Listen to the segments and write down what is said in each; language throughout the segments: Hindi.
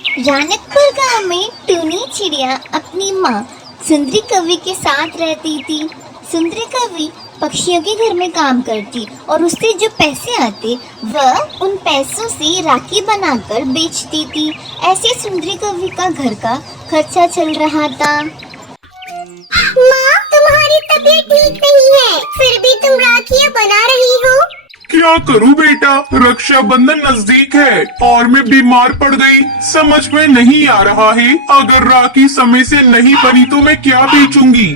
रानकपुर गांव में टूनी चिड़िया अपनी माँ सुंदरी कवि के साथ रहती थी। सुंदरी कवि पक्षियों के घर में काम करती और उससे जो पैसे आते वह उन पैसों से राखी बनाकर बेचती थी। ऐसे सुंदरी कवि का घर का खर्चा चल रहा था। माँ, तुम्हारी तबीयत ठीक नहीं है, फिर भी तुम राखियाँ बना रही हो। क्या करूं बेटा, रक्षाबंधन नजदीक है और मैं बीमार पड़ गई। समझ में नहीं आ रहा है, अगर राखी समय से नहीं बनी तो मैं क्या बेचूंगी।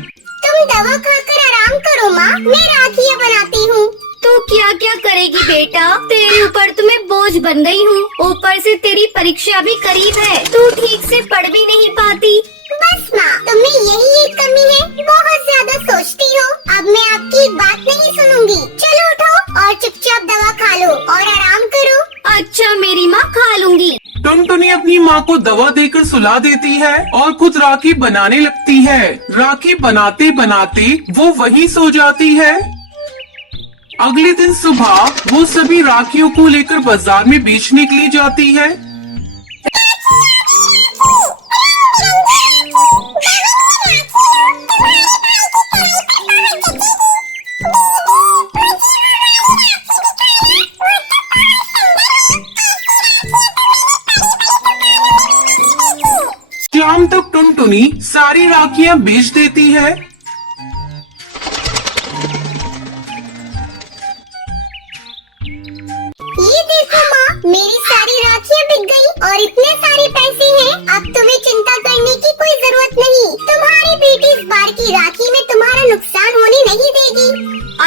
तुम दवा खाकर आराम करो माँ, मैं राखियाँ बनाती हूँ। तू क्या क्या करेगी बेटा, तेरे ऊपर तो मैं बोझ बन गई हूँ। ऊपर से तेरी परीक्षा भी करीब है, तू ठीक से पढ़ भी नहीं पाती। बस माँ, तुम्हें यही एक कमी है, बहुत ज्यादा सोचती हो। अब मैं आपकी बात नहीं सुनूंगी। चलो उठो और चुपचाप दवा खा लो और आराम करो। अच्छा मेरी माँ, खा लूंगी। टुनटुनी अपनी माँ को दवा देकर सुला देती है और खुद राखी बनाने लगती है। राखी बनाते बनाते वो वहीं सो जाती है। अगले दिन सुबह वो सभी राखियों को लेकर बाजार में बेचने के लिए जाती है। शाम तक टुनटुनी सारी राखियाँ बेच देती है। ये देखो माँ, मेरी सारी राखियाँ बिक गई और इतने सारे पैसे हैं। अब तुम्हें चिंता करने की कोई जरूरत नहीं। तुम्हारी बेटी इस बार की राखी में तुम्हारा नुकसान होने नहीं देगी।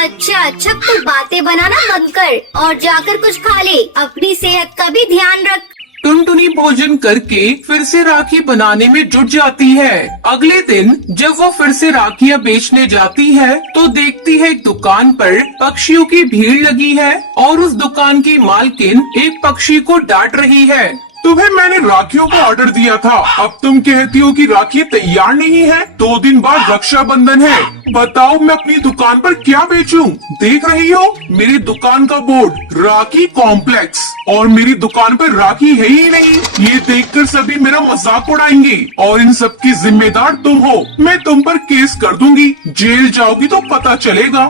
अच्छा अच्छा, तू बातें बनाना बंद कर और जाकर कुछ खा ले। अपनी सेहत का भी ध्यान रख। टुनटुनी भोजन करके फिर से राखी बनाने में जुट जाती है। अगले दिन जब वो फिर से राखियाँ बेचने जाती है तो देखती है एक दुकान पर पक्षियों की भीड़ लगी है और उस दुकान की मालकिन एक पक्षी को डांट रही है। तुम्हें मैंने राखियों का ऑर्डर दिया था, अब तुम कहती हो कि राखी तैयार नहीं है। 2 दिन बाद रक्षाबंधन है, बताओ मैं अपनी दुकान पर क्या बेचूं? देख रही हो मेरी दुकान का बोर्ड, राखी कॉम्प्लेक्स, और मेरी दुकान पर राखी है ही नहीं। ये देखकर सभी मेरा मजाक उड़ाएंगे और इन सब की जिम्मेदार तुम हो। मैं तुम पर केस कर दूंगी, जेल जाओगी तो पता चलेगा।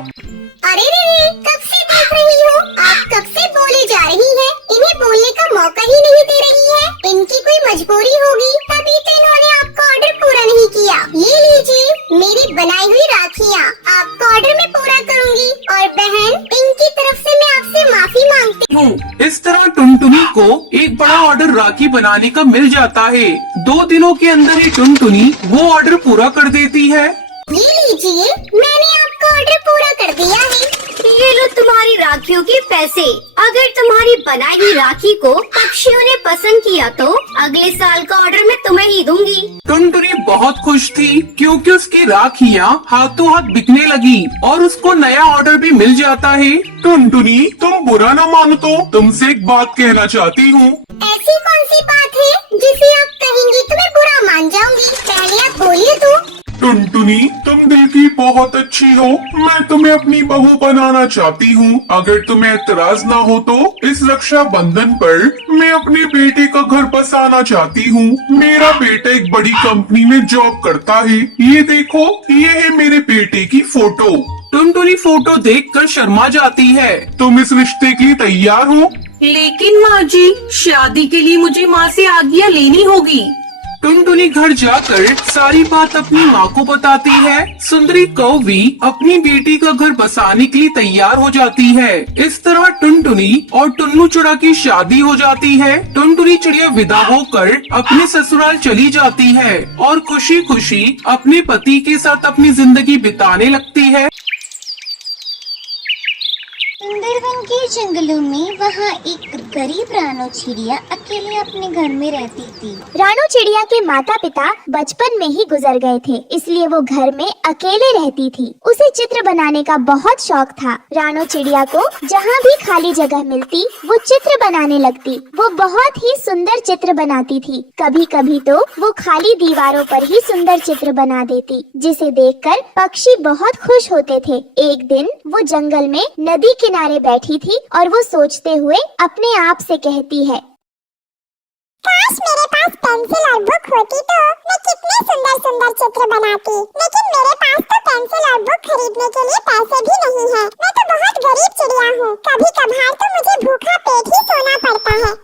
अरे रे, कब से देख रही हो, आप कब से बोले जा रही हैं। इन्हें बोलने का मौका ही नहीं दे रही है। इनकी कोई मजबूरी होगी, तभी तो इन्होंने आपका ऑर्डर पूरा नहीं किया। ये लीजिए मेरी बनाई हुई राखियाँ, आपका ऑर्डर मैं पूरा करूँगी। और बहन, इनकी तरफ से मैं आपसे माफी मांगती हूँ। इस तरह टुनटुनी को एक बड़ा ऑर्डर राखी बनाने का मिल जाता है। 2 दिनों के अंदर ही टुनटुनी वो ऑर्डर पूरा कर देती है। ये लीजिए, मैंने आपका ऑर्डर पूरा कर दिया है। ये लो तुम्हारी राखियों के पैसे। अगर तुम्हारी बनाई हुई राखी को पक्षियों ने पसंद किया तो अगले साल का ऑर्डर मैं तुम्हें ही दूंगी। टुनटुनी बहुत खुश थी क्योंकि उसकी राखियाँ हाथों हाथ बिकने लगी और उसको नया ऑर्डर भी मिल जाता है। टुनटुनी, तुम बुरा न मानो तो तुमसे एक बात कहना चाहती हूँ। ऐसी कौन सी बात है जिसे आप कहेंगी तो मैं बुरा मान जाऊंगी? पहले आप बोलिए तो। टुनटुनी, तुम दिल की बहुत अच्छी हो, मैं तुम्हें अपनी बहू बनाना चाहती हूँ। अगर तुम्हें एतराज ना हो तो इस रक्षाबंधन पर मैं अपने बेटे का घर बसाना चाहती हूँ। मेरा बेटा एक बड़ी कंपनी में जॉब करता है। ये देखो, ये है मेरे बेटे की फोटो। टुनटुनी फोटो देखकर शर्मा जाती है। तुम इस रिश्ते के लिए तैयार हो? लेकिन माँ जी, शादी के लिए मुझे माँ से आज्ञा लेनी होगी। टुनटुनी घर जाकर सारी बात अपनी माँ को बताती है। सुंदरी कौवी अपनी बेटी का घर बसाने के लिए तैयार हो जाती है। इस तरह टुनटुनी और टुन्नू चिड़िया की शादी हो जाती है। टुनटुनी चिड़िया विदा होकर अपने ससुराल चली जाती है और खुशी खुशी अपने पति के साथ अपनी जिंदगी बिताने लगती है। सुंदरवन के जंगलों में वहाँ एक गरीब रानो चिड़िया अकेले अपने घर में रहती थी। रानो चिड़िया के माता पिता बचपन में ही गुजर गए थे, इसलिए वो घर में अकेले रहती थी। उसे चित्र बनाने का बहुत शौक था। रानो चिड़िया को जहाँ भी खाली जगह मिलती वो चित्र बनाने लगती। वो बहुत ही सुंदर चित्र बनाती थी। कभी कभी तो वो खाली दीवारों पर ही सुंदर चित्र बना देती, जिसे देखकर पक्षी बहुत खुश होते थे। एक दिन वो जंगल में नदी किनारे बैठी थी और वो सोचते हुए अपने आप से कहती है, काश मेरे पास पेंसिल और बुक होती तो मैं कितने सुंदर सुंदर चित्र बनाती, लेकिन मेरे पास तो पेंसिल और बुक खरीदने के लिए पैसे भी नहीं है। मैं तो बहुत गरीब चिड़िया हूँ, कभी कभार तो मुझे भूखा पेट ही सोना पड़ता है।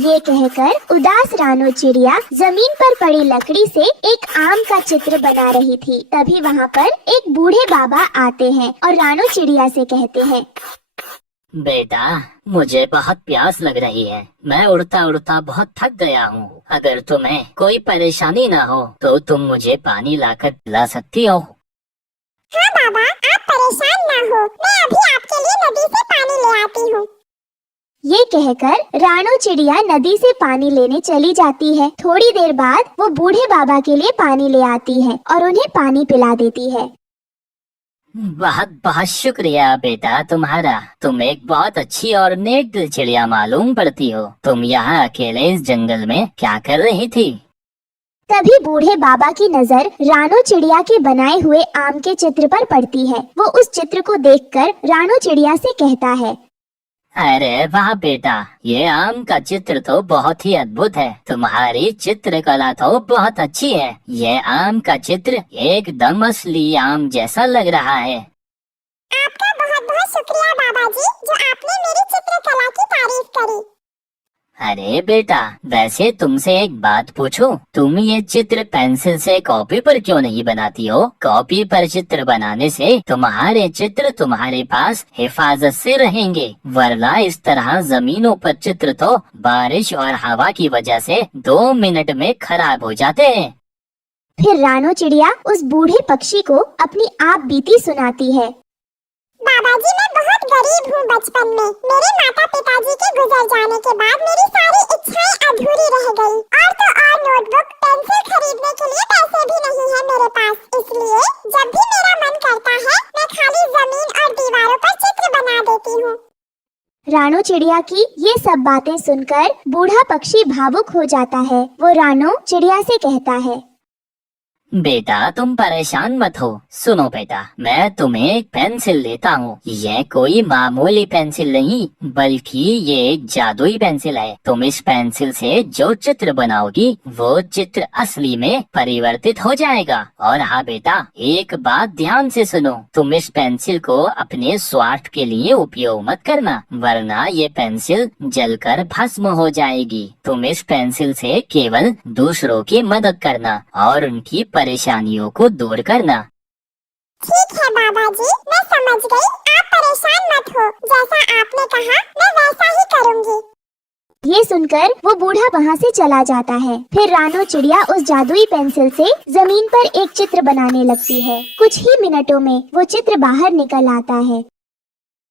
ये कहकर उदास रानो चिड़िया जमीन पर पड़ी लकड़ी से एक आम का चित्र बना रही थी। तभी वहाँ पर एक बूढ़े बाबा आते हैं और रानो चिड़िया से कहते हैं, बेटा, मुझे बहुत प्यास लग रही है। मैं उड़ता उड़ता बहुत थक गया हूँ। अगर तुम्हें कोई परेशानी न हो तो तुम मुझे पानी लाकर पिला सकती हो। हाँ बाबा, आप परेशान ना हो, मैं अभी आपके लिए नदी से पानी ले आती हूँ। ये कहकर रानो चिड़िया नदी से पानी लेने चली जाती है। थोड़ी देर बाद वो बूढ़े बाबा के लिए पानी ले आती है और उन्हें पानी पिला देती है। बहुत बहुत शुक्रिया बेटा तुम्हारा। तुम एक बहुत अच्छी और नेक दिल चिड़िया मालूम पड़ती हो। तुम यहाँ अकेले इस जंगल में क्या कर रही थी? तभी बूढ़े बाबा की नजर रानो चिड़िया के बनाए हुए आम के चित्र पर पड़ती है। वो उस चित्र को देखकर रानो चिड़िया से कहता है, अरे वाह बेटा, ये आम का चित्र तो बहुत ही अद्भुत है। तुम्हारी चित्रकला तो बहुत अच्छी है। ये आम का चित्र एकदम असली आम जैसा लग रहा है। आपका बहुत बहुत शुक्रिया बाबा जी, जो आपने मेरी चित्रकला की तारीफ करी। अरे बेटा, वैसे तुमसे एक बात पूछूं? तुम ये चित्र पेंसिल से कॉपी पर क्यों नहीं बनाती हो? कॉपी पर चित्र बनाने से तुम्हारे चित्र तुम्हारे पास हिफाजत से रहेंगे, वरना इस तरह जमीनों पर चित्र तो बारिश और हवा की वजह से 2 मिनट में खराब हो जाते हैं। फिर रानो चिड़िया उस बूढ़े पक्षी को अपनी आप बीती सुनाती है। बाबा जी, मैं बहुत गरीब हूँ। बचपन में मेरे माता पिताजी के गुजर जाने के बाद मेरी सारी इच्छाएं अधूरी रह गई। और तो और नोटबुक पेंसिल खरीदने के लिए पैसे भी नहीं है मेरे पास। इसलिए जब भी मेरा मन करता है मैं खाली जमीन और दीवारों पर चित्र बना देती हूँ। रानो चिड़िया की ये सब बातें सुनकर बूढ़ा पक्षी भावुक हो जाता है। वो रानो चिड़िया से कहता है, बेटा तुम परेशान मत हो। सुनो बेटा, मैं तुम्हें एक पेंसिल देता हूँ। यह कोई मामूली पेंसिल नहीं, बल्कि ये एक जादुई पेंसिल है। तुम इस पेंसिल से जो चित्र बनाओगी वो चित्र असली में परिवर्तित हो जाएगा। और हाँ बेटा, एक बात ध्यान से सुनो, तुम इस पेंसिल को अपने स्वार्थ के लिए उपयोग मत करना, वरना ये पेंसिल जलकर भस्म हो जाएगी। तुम इस पेंसिल से केवल दूसरों की मदद करना और उनकी परेशानियों को दूर करना। ठीक है बाबा जी, मैं समझ गई। आप परेशान मत हो, जैसा आपने कहा मैं वैसा ही करूँगी। ये सुनकर वो बूढ़ा वहाँ से चला जाता है। फिर रानो चिड़िया उस जादुई पेंसिल से जमीन पर एक चित्र बनाने लगती है। कुछ ही मिनटों में वो चित्र बाहर निकल आता है।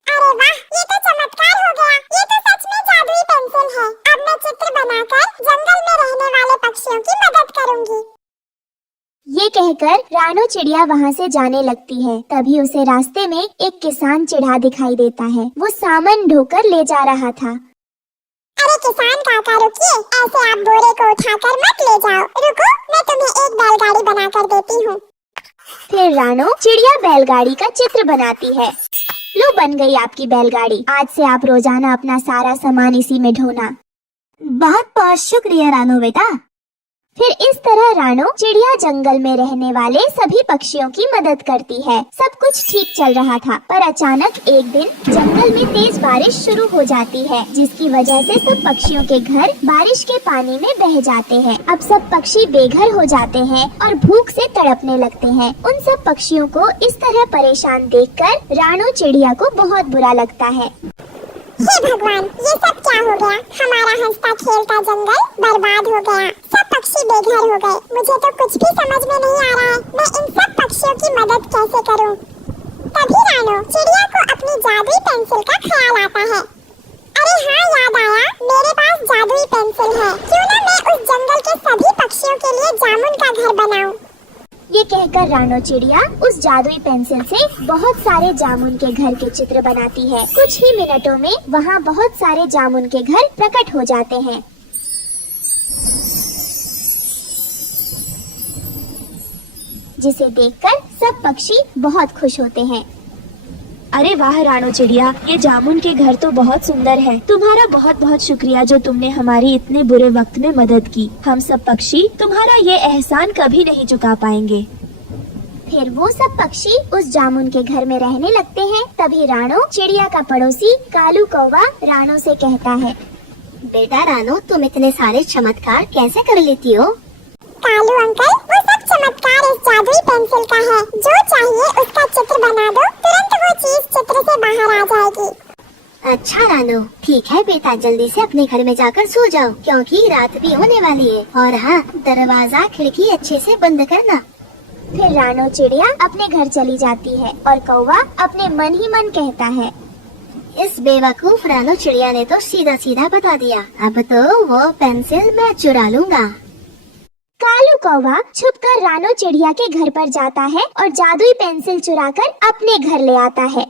अरे वाह, ये तो चमत्कार हो गया। ये तो सच में जादुई पेंसिल है। अब मैं चित्र बनाकर जंगल में रहने वाले पक्षियों की मदद करूँगी। ये कहकर रानो चिड़िया वहाँ से जाने लगती है। तभी उसे रास्ते में एक किसान चिढ़ा दिखाई देता है। वो सामान ढोकर ले जा रहा था। अरे किसान काका रुकिए, ऐसे आप बोरे को उठाकर मत ले जाओ। रुको, मैं तुम्हें एक बैलगाड़ी बनाकर देती हूँ। फिर रानो चिड़िया बैलगाड़ी का चित्र बनाती है। लो, बन गई आपकी बैलगाड़ी। आज से आप रोजाना अपना सारा सामान इसी में ढोना। बहुत बहुत शुक्रिया रानो बेटा। फिर इस तरह रानो चिड़िया जंगल में रहने वाले सभी पक्षियों की मदद करती है। सब कुछ ठीक चल रहा था, पर अचानक एक दिन जंगल में तेज बारिश शुरू हो जाती है, जिसकी वजह से सब पक्षियों के घर बारिश के पानी में बह जाते हैं। अब सब पक्षी बेघर हो जाते हैं और भूख से तड़पने लगते हैं। उन सब पक्षियों को इस तरह परेशान देखकर रानो चिड़िया को बहुत बुरा लगता है। हे भगवान, ये सब क्या हो गया? हमारा हंसता खेलता जंगल बर्बाद हो गया। सब पक्षी बेघर हो गए। मुझे तो कुछ भी समझ में नहीं आ रहा है, मैं इन सब पक्षियों की मदद कैसे करूं? तभी रानो चिड़िया को अपनी जादुई पेंसिल का ख्याल आता है। अरे हाँ, याद आया, मेरे पास जादुई पेंसिल है। क्यों ना मैं उस जंगल के सभी पक्षियों के लिए जामुन का घर बनाऊं? ये कहकर रानो चिड़िया उस जादुई पेंसिल से बहुत सारे जामुन के घर के चित्र बनाती है। कुछ ही मिनटों में वहाँ बहुत सारे जामुन के घर प्रकट हो जाते हैं। जिसे देखकर सब पक्षी बहुत खुश होते हैं। अरे वाह रानो चिड़िया, ये जामुन के घर तो बहुत सुंदर है। तुम्हारा बहुत बहुत शुक्रिया जो तुमने हमारी इतने बुरे वक्त में मदद की। हम सब पक्षी तुम्हारा ये एहसान कभी नहीं चुका पाएंगे। फिर वो सब पक्षी उस जामुन के घर में रहने लगते हैं। तभी रानो चिड़िया का पड़ोसी कालू कौवा रानो से कहता है, बेटा रानो, तुम इतने सारे चमत्कार कैसे कर लेती हो? कालू अंकल, वो सब चमत्कार इस जादुई पेंसिल का है। जो चाहिए उसका चित्र बना दो, तुरंत वो चीज चित्र से बाहर आ जाएगी। अच्छा रानो, ठीक है बेटा, जल्दी से अपने घर में जाकर सो जाओ क्योंकि रात भी होने वाली है। और हाँ, दरवाजा खिड़की अच्छे से बंद करना। फिर रानो चिड़िया अपने घर चली जाती है और कौवा अपने मन ही मन कहता है, इस बेवकूफ रानो चिड़िया ने तो सीधा सीधा बता दिया। अब तो वो पेंसिल मैं चुरा लूँगा। कालू कौवा छुपकर रानो चिड़िया के घर पर जाता है और जादुई पेंसिल चुराकर अपने घर ले आता है।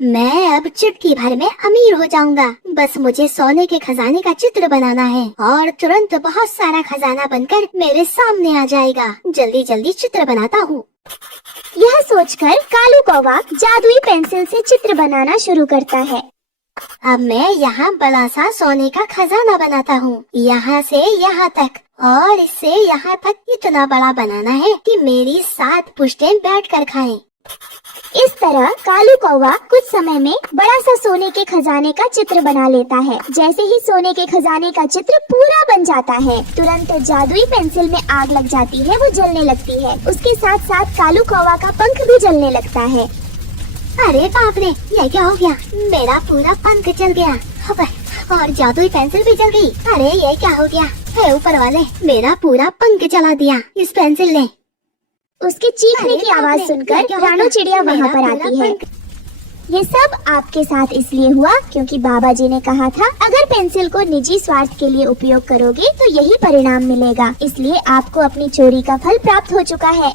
मैं अब चुटकी भर में अमीर हो जाऊंगा। बस मुझे सोने के खजाने का चित्र बनाना है और तुरंत बहुत सारा खजाना बनकर मेरे सामने आ जाएगा। जल्दी जल्दी चित्र बनाता हूँ। यह सोचकर कालू कौवा जादुई पेंसिल से चित्र बनाना शुरू करता है। अब मैं यहाँ बड़ा सा सोने का खजाना बनाता हूँ, यहाँ से यहाँ तक, और इससे यहाँ तक इतना बड़ा बनाना है कि मेरी 7 पुश्तें बैठकर खाएं। इस तरह कालू कौवा कुछ समय में बड़ा सा सोने के खजाने का चित्र बना लेता है। जैसे ही सोने के खजाने का चित्र पूरा बन जाता है, तुरंत जादुई पेंसिल में आग लग जाती है, वो जलने लगती है। उसके साथ साथ कालू कौवा का पंख भी जलने लगता है। अरे बाप रे, ये क्या हो गया? मेरा पूरा पंख जल गया। अबे, और जादुई पेंसिल भी जल गई। अरे ये क्या हो गया? हे ऊपर वाले, मेरा पूरा पंख जला दिया इस पेंसिल ने। उसके चीखने की आवाज सुनकर रानो चिड़िया वहाँ पर आती है। ये सब आपके साथ इसलिए हुआ क्योंकि बाबा जी ने कहा था, अगर पेंसिल को निजी स्वार्थ के लिए उपयोग करोगे तो यही परिणाम मिलेगा। इसलिए आपको अपनी चोरी का फल प्राप्त हो चुका है।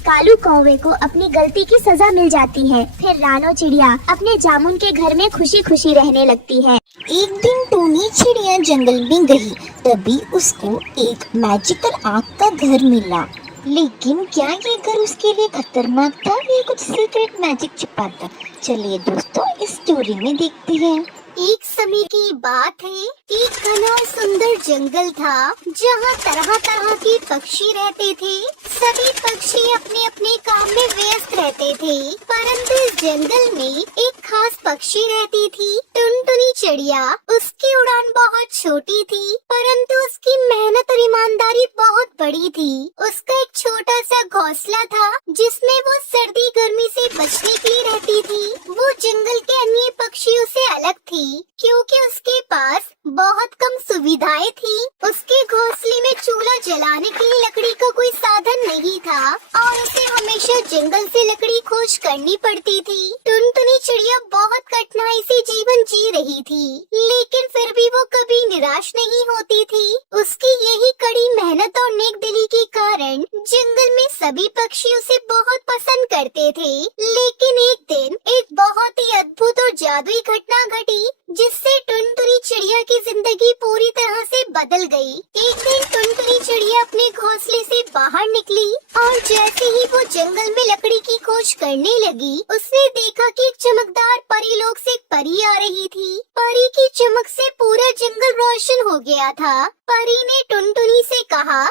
कालू कौवे को अपनी गलती की सजा मिल जाती है। फिर रानो चिड़िया अपने जामुन के घर में खुशी खुशी रहने लगती है। एक दिन टूनी चिड़िया जंगल में गई, तभी उसको एक मैजिकल आग का घर मिला। लेकिन क्या ये घर उसके लिए खतरनाक था या कुछ सीक्रेट मैजिक छिपा था? चलिए दोस्तों, इस स्टोरी में देखते हैं। एक समय की बात है, एक घना सुंदर जंगल था जहाँ तरह तरह के पक्षी रहते थे। सभी पक्षी अपने अपने काम में व्यस्त रहते थे, परंतु इस जंगल में एक खास पक्षी रहती थी, टुनटुनी चिड़िया। उसकी उड़ान बहुत छोटी थी, परंतु उसकी मेहनत और ईमानदारी बहुत बड़ी थी। उसका एक छोटा सा घोंसला था जिसमें वो सर्दी गर्मी से बचने के लिए रहती थी। वो जंगल के अन्य पक्षियों से अलग थी क्योंकि उसके पास बहुत कम सुविधाएं थी। उसके घोंसले में चूल्हा जलाने के लिए लकड़ी का कोई साधन नहीं था और उसे हमेशा जंगल से लकड़ी खोज करनी पड़ती थी। टुनटुनी चिड़िया बहुत कठिनाई से जीवन जी रही थी, लेकिन फिर भी वो कभी निराश नहीं होती थी। उसकी यही कड़ी मेहनत और नेकदिली के कारण जंगल में सभी पक्षी उसे बहुत पसंद करते थे। लेकिन एक दिन एक बहुत ही अद्भुत और जादुई घटना घटी जिससे टुनटुनी चिड़िया की जिंदगी पूरी तरह से बदल गई। एक दिन टुनटुनी चिड़िया अपने घोंसले से बाहर निकली और जैसे ही वो जंगल में लकड़ी की खोज करने लगी, उसने देखा कि एक चमकदार परी लोक से एक परी आ रही थी। परी की चमक से पूरा जंगल रोशन हो गया था। परी ने टुनटुनी से कहा,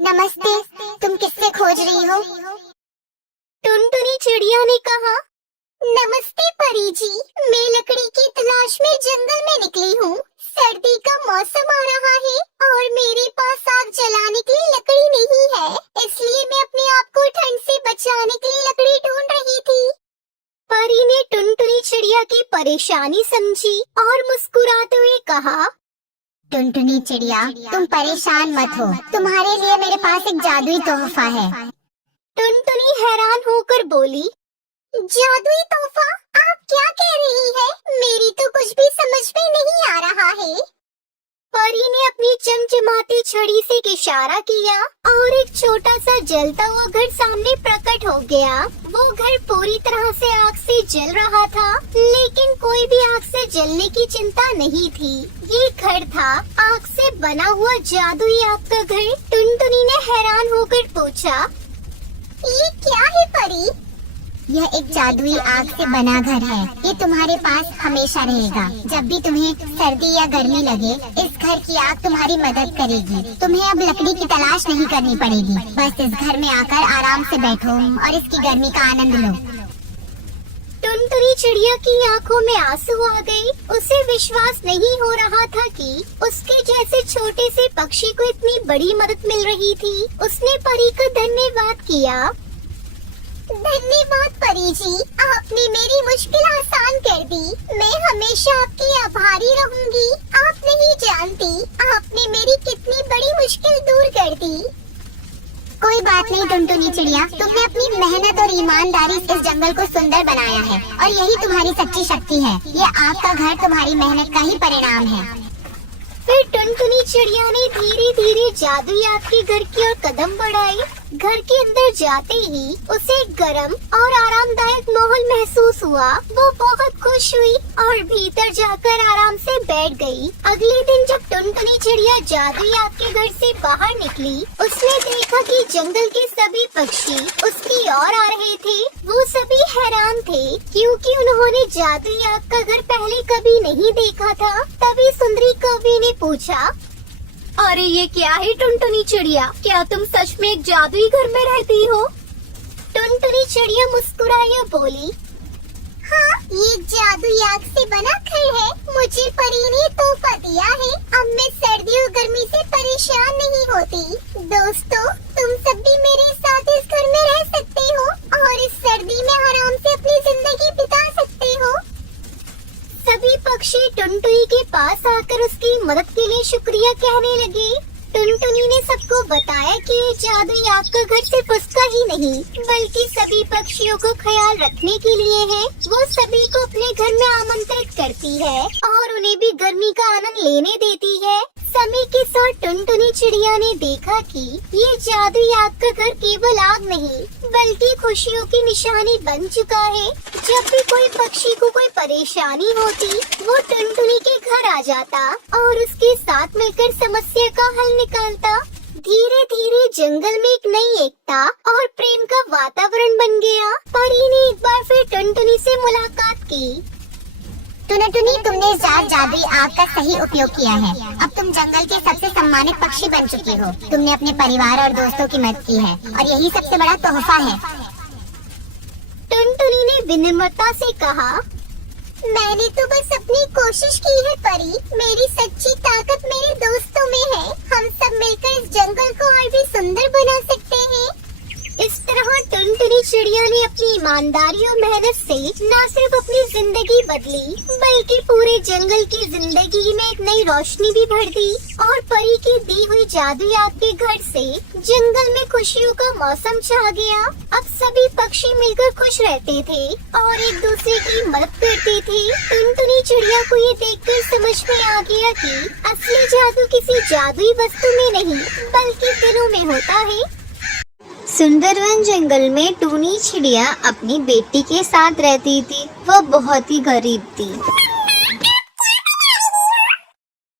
नमस्ते, तुम किससे खोज रही हो? टुनटुनी चिड़िया ने कहा, नमस्ते परी जी, मैं लकड़ी की तलाश में जंगल में निकली हूँ। सर्दी का मौसम आ रहा है और मेरे पास आग जलाने के लिए लकड़ी नहीं है, इसलिए मैं अपने आप को ठंड से बचाने के लिए लकड़ी ढूंढ रही थी। परी ने टुनटुनी चिड़िया की परेशानी समझी और मुस्कुराते हुए कहा, टुनटुनी चिड़िया, तुम परेशान मत हो, तुम्हारे लिए मेरे पास एक जादुई तोहफा है। टुनटुनी हैरान होकर बोली, जादुई तोहफा? आप क्या कह रही है? मेरी तो कुछ भी समझ में नहीं आ रहा है। परी ने अपनी चमचमाती छड़ी से इशारा किया और एक छोटा सा जलता हुआ घर सामने प्रकट हो गया। वो घर पूरी तरह से आग से जल रहा था, लेकिन कोई भी आग से जलने की चिंता नहीं थी। ये घर था आग से बना हुआ जादुई आग का घर। टुनटुनी ने हैरान होकर पूछा, ये क्या है परी? यह एक जादुई आग से बना घर है। ये तुम्हारे पास हमेशा रहेगा। जब भी तुम्हें सर्दी या गर्मी लगे, इस घर की आग तुम्हारी मदद करेगी। तुम्हें अब लकड़ी की तलाश नहीं करनी पड़ेगी। बस इस घर में आकर आराम से बैठो और इसकी गर्मी का आनंद लो। टुनटुनी चिड़िया की आंखों में आंसू आ गए। उसे विश्वास नहीं हो रहा था कि उसके जैसे छोटे से पक्षी को इतनी बड़ी मदद मिल रही थी। उसने परी का धन्यवाद किया। धन्यवाद परी जी, आपने मेरी मुश्किल आसान कर दी। मैं हमेशा आपकी आभारी रहूंगी। आप नहीं जानती आपने मेरी कितनी बड़ी मुश्किल दूर कर दी। कोई बात नहीं टुनटुनी चिड़िया, तुमने अपनी मेहनत और ईमानदारी से इस जंगल को सुंदर बनाया है और यही तुम्हारी सच्ची शक्ति है। ये आपका घर तुम्हारी मेहनत का ही परिणाम है। फिर टुनटुनी चिड़िया ने धीरे धीरे जादुई आग के घर की ओर कदम बढ़ाए। घर के अंदर जाते ही उसे गर्म और आरामदायक माहौल महसूस हुआ। वो बहुत खुश हुई और भीतर जाकर आराम से बैठ गई। अगले दिन जब टुनटुनी चिड़िया जादुई आग के घर से बाहर निकली, उसने देखा कि जंगल के सभी पक्षी उसकी ओर आ रहे थे। वो सभी हैरान थे क्योंकि उन्होंने जादुई आग का घर पहले कभी नहीं देखा था। तभी सुंदरी कौवी ने पूछा, अरे ये क्या है टुनटुनी चिड़िया, क्या तुम सच में एक जादुई घर में रहती हो? टुनटुनी चिड़िया मुस्कुराई और बोली, हाँ, ये जादुई आग से बना घर है। मुझे परी ने तोहफा दिया है। अब मैं सर्दी और गर्मी से परेशान नहीं होती। दोस्तों, तुम सब भी मेरे साथ इस घर में रह सकते हो और इस सर्दी में आराम से अपनी जिंदगी बिता सकते हो। सभी पक्षी टुनटुनी के पास आकर उसकी मदद के लिए शुक्रिया कहने लगे। टुनटुनी ने सबको बताया कि ये जादुई आग का घर सिर्फ उसका ही नहीं बल्कि सभी पक्षियों को ख्याल रखने के लिए है। वो सभी को अपने घर में आमंत्रित करती है और उन्हें भी गर्मी का आनंद लेने देती है। समय के साथ टुनटुनी चिड़िया ने देखा कि ये जादुई आग का घर केवल आग नहीं बल्कि खुशियों की निशानी बन चुका है। जब भी कोई पक्षी को कोई परेशानी होती, वो टुनटुनी के घर आ जाता और उसके साथ मिलकर समस्या का हल निकालता। धीरे धीरे जंगल में एक नई एकता और प्रेम का वातावरण बन गया। परी ने एक बार फिर टुनटुनी से मुलाकात की। टुनटुनी, तुमने इस जादुई आग का सही उपयोग किया है। अब तुम जंगल के सबसे सम्मानित पक्षी बन चुकी हो। तुमने अपने परिवार और दोस्तों की मदद की है और यही सबसे बड़ा तोहफा है। टुनटुनी ने विनम्रता से कहा, मैंने तो बस अपनी कोशिश की है परी। मेरी सच्ची ताकत मेरे दोस्तों में है। हम सब मिलकर इस जंगल को और भी सुंदर बना सकते हैं। इस तरह टुनटुनी चिड़िया ने अपनी ईमानदारी और मेहनत से न सिर्फ अपनी जिंदगी बदली बल्कि पूरे जंगल की जिंदगी में एक नई रोशनी भी भर दी। और परी की दी हुई जादुई आग के घर से जंगल में खुशियों का मौसम छा गया। अब सभी पक्षी मिलकर खुश रहते थे और एक दूसरे की मदद करते थे। टुनटुनी चिड़िया को ये देखकर समझ में आ गया कि असली जादू किसी जादुई वस्तु में नहीं बल्कि दिलों में होता है। सुंदरवन जंगल में टूनी चिड़िया अपनी बेटी के साथ रहती थी। वह बहुत ही गरीब थी।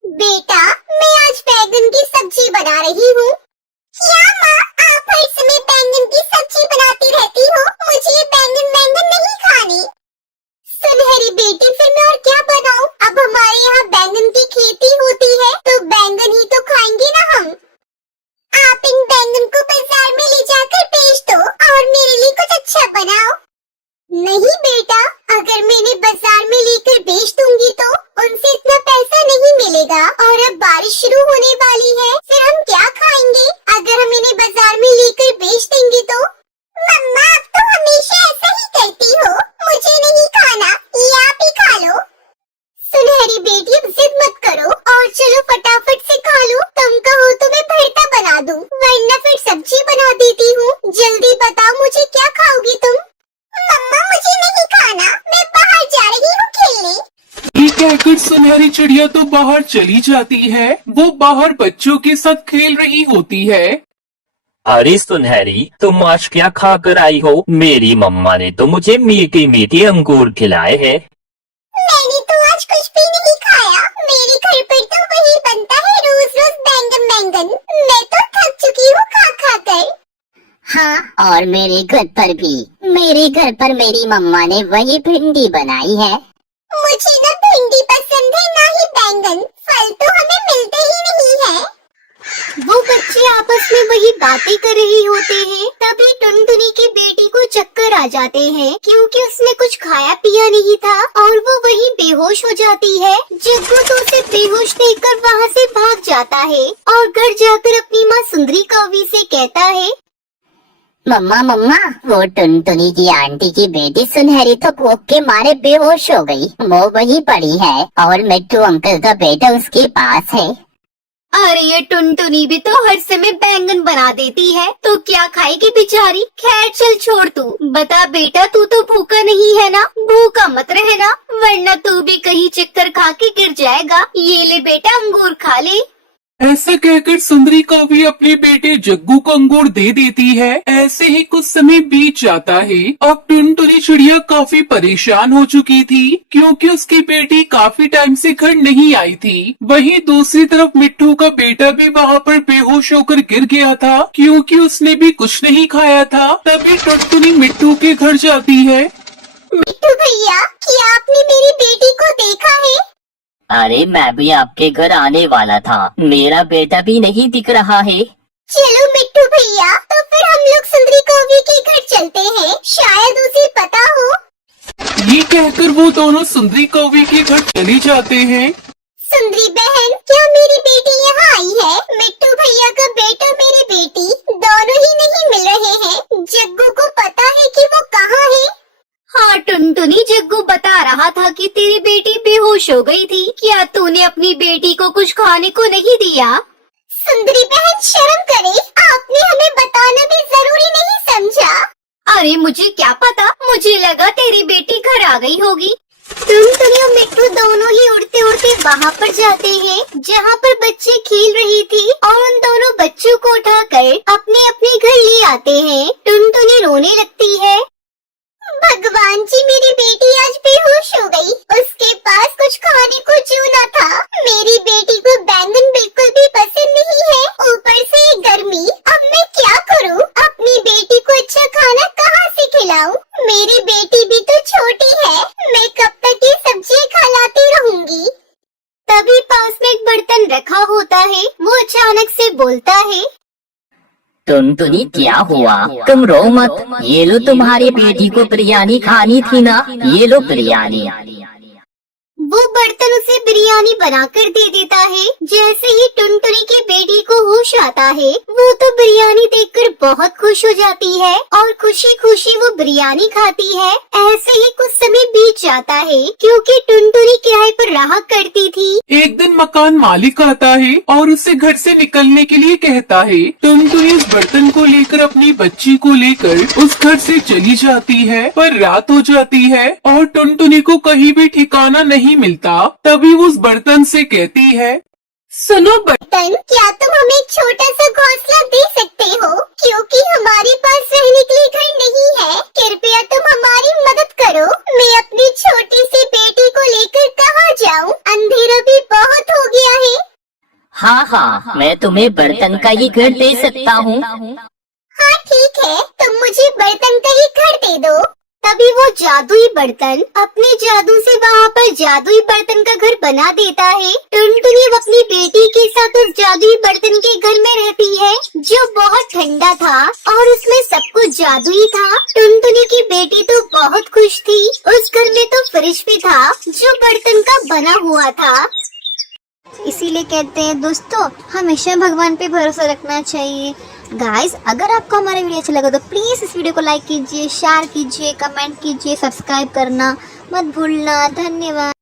बेटा, मैं आज बैंगन की सब्जी बना रही हूँ। क्या माँ, आप हर समय बैंगन की सब्जी बनाती रहती हो? मुझे बैंगन नहीं खानी। सुनहरी बेटी, फिर मैं और क्या बनाऊँ? अब हमारे यहाँ बैंगन की खेती होती है तो बैंगन ही तो खाएंगे ना हम। आप इन बैंगन को बाजार में ले जाकर बेच दो और मेरे लिए कुछ अच्छा बनाओ। नहीं बेटा, अगर मैंने बाजार में लेकर बेच दूंगी तो उनसे इतना पैसा नहीं मिलेगा और अब बारिश शुरू होने वाली है। फिर हम क्या खाएंगे अगर हम इन्हें बाजार में लेकर बेच देंगे तो? मम्मा, आप तो हमेशा ऐसा ही करती हो। मुझे नहीं खाना, ये आप ही खा लो। सुनहरी बेटी, अब जिद मत करो और चलो फटाफट से खा लो। तुम कहो तो मैं भरता बना दूं, वरना फिर सब्जी बना देती हूँ। जल्दी बताओ, मुझे क्या खाओगी तुम? मम्मा, मुझे नहीं खाना, मैं बाहर जा रही हूँ खेलने। ये कहकर सुनहरी चिड़िया तो बाहर चली जाती है। वो बाहर बच्चों के साथ खेल रही होती है। अरे सुनहरी, तुम आज क्या खा कर आई हो? मेरी मम्मा ने तो मुझे मीठे मीठे अंगूर खिलाए हैं। मैंने तो आज कुछ भी नहीं खाया। मेरे घर पर तो वही बनता है, रोज रोज बैंगन। मैं तो थक चुकी हूँ खा खा कर। हाँ, और मेरे घर पर भी मेरे घर पर मेरी मम्मा ने वही भिंडी बनाई है। मुझे ना भिंडी पसंद है ना ही बैंगन, फल तो हमें मिलते ही नहीं है। वो बच्चे आपस में वही बातें कर रहे होते हैं, तभी टुनटुनी की बेटी को चक्कर आ जाते हैं क्योंकि उसने कुछ खाया पिया नहीं था और वो वहीं बेहोश हो जाती है। जग्गू तो उसे बेहोश देखकर वहाँ से भाग जाता है और घर जाकर अपनी माँ सुंदरी कौवी से कहता है, मम्मा मम्मा, वो टुनटुनी की आंटी की बेटी सुनहरी तो भूख के मारे बेहोश हो गई। वो वहीं पड़ी है और मिट्टू अंकल का बेटा उसके पास है। अरे ये टुनटुनी भी तो हर समय बैंगन बना देती है, तो क्या खाएगी बेचारी। खैर चल छोड़, तू बता बेटा, तू तो भूखा नहीं है ना? भूखा मत रहना वरना तू भी कहीं चक्कर खा के गिर जाएगा। ये ले बेटा अंगूर खा ले। ऐसा कहकर सुंदरी कौवी अपने बेटे जग्गू को अंगूर दे देती है। ऐसे ही कुछ समय बीत जाता है। अब टुनटुनी चिड़िया काफी परेशान हो चुकी थी क्योंकि उसकी बेटी काफी टाइम से घर नहीं आई थी। वहीं दूसरी तरफ मिट्टू का बेटा भी वहाँ पर बेहोश होकर गिर गया था क्योंकि उसने भी कुछ नहीं खाया था। तभी टुनटुनी मिट्टू के घर जाती है। मिट्टू भैया, क्या आपने मेरी बेटी को देखा है? अरे मैं भी आपके घर आने वाला था, मेरा बेटा भी नहीं दिख रहा है। चलो मिट्टू भैया, तो फिर हम लोग सुंदरी कौवी के घर चलते हैं, शायद उसे पता हो। ये कहकर वो दोनों सुंदरी कौवी के घर चले जाते हैं। सुंदरी बहन, क्या मेरी बेटी यहाँ आई है? मिट्टू भैया का बेटा मेरी बेटी दोनों ही नहीं मिल रहे हैं। जग्गू को पता है कि वो कहाँ है? हाँ टुनटुनी, जग्गू बता रहा था कि तेरी बेटी बेहोश हो गई थी। क्या तूने अपनी बेटी को कुछ खाने को नहीं दिया? सुंदरी बहन शर्म करे, आपने हमें बताना भी जरूरी नहीं समझा। अरे मुझे क्या पता, मुझे लगा तेरी बेटी घर आ गई होगी। टुनटुनी और मिट्टू दोनों ही उड़ते उड़ते वहाँ पर जाते हैं जहाँ पर बच्चे खेल रही थी और उन दोनों बच्चों को उठाकर अपने अपने घर ले आते हैं। टुनटुनी रोने लगती है। भगवान जी, मेरी बेटी आज बेहोश हो गई। उसके पास कुछ खाने को चूना था। मेरी बेटी को बैंगन बिल्कुल भी पसंद नहीं है, ऊपर से ये गर्मी। अब मैं क्या करूं? अपनी बेटी को अच्छा खाना कहाँ से खिलाऊं? मेरी बेटी भी तो छोटी है, मैं कब तक ये सब्जी खिलाती रहूंगी? तभी पास में एक बर्तन रखा होता है। वो अचानक से बोलता है, टुनटुनी क्या हुआ? तुम रो मत, ये लो तुम्हारी बेटी को बिरयानी खानी थी ना, ये लो बिरयानी। वो बर्तन उसे बिरयानी बनाकर दे देता है। जैसे ही टुनटुनी की बेटी को होश आता है, वो तो बिरयानी देखकर बहुत खुश हो जाती है और खुशी खुशी वो बिरयानी खाती है। ऐसे ही कुछ समय बीत जाता है क्योंकि टुनटुनी किराए पर रहा करती थी। एक दिन मकान मालिक आता है और उसे घर से निकलने के लिए कहता है। टुनटुनी उस बर्तन को लेकर अपनी बच्ची को लेकर उस घर से चली जाती है, पर रात हो जाती है और टुनटुनी को कहीं भी ठिकाना नहीं मिलता। तभी वो उस बर्तन से कहती है, सुनो बर्तन, क्या तुम हमें एक छोटा सा घोंसला दे सकते हो? क्योंकि हमारे पास रहने के लिए घर नहीं है। कृपया तुम हमारी मदद करो। मैं अपनी छोटी सी बेटी को लेकर कहाँ जाऊँ? अंधेरा भी बहुत हो गया है। हाँ हाँ, मैं तुम्हें बर्तन का ही घर दे सकता हूँ। हाँ ठीक है, तुम मुझे बर्तन का ही घर दे दो। तभी वो जादुई बर्तन अपने जादू से वहाँ पर जादुई बर्तन का घर बना देता है। टुनटुनी अपनी बेटी के साथ उस जादुई बर्तन के घर में रहती है जो बहुत ठंडा था और उसमें सब कुछ जादुई था। टुनटुनी की बेटी तो बहुत खुश थी। उस घर में तो फ्रिज भी था जो बर्तन का बना हुआ था। इसीलिए कहते हैं दोस्तों, हमेशा भगवान पे भरोसा रखना चाहिए। गाइस, अगर आपको हमारा वीडियो अच्छा लगा तो प्लीज इस वीडियो को लाइक कीजिए, शेयर कीजिए, कमेंट कीजिए, सब्सक्राइब करना मत भूलना। धन्यवाद।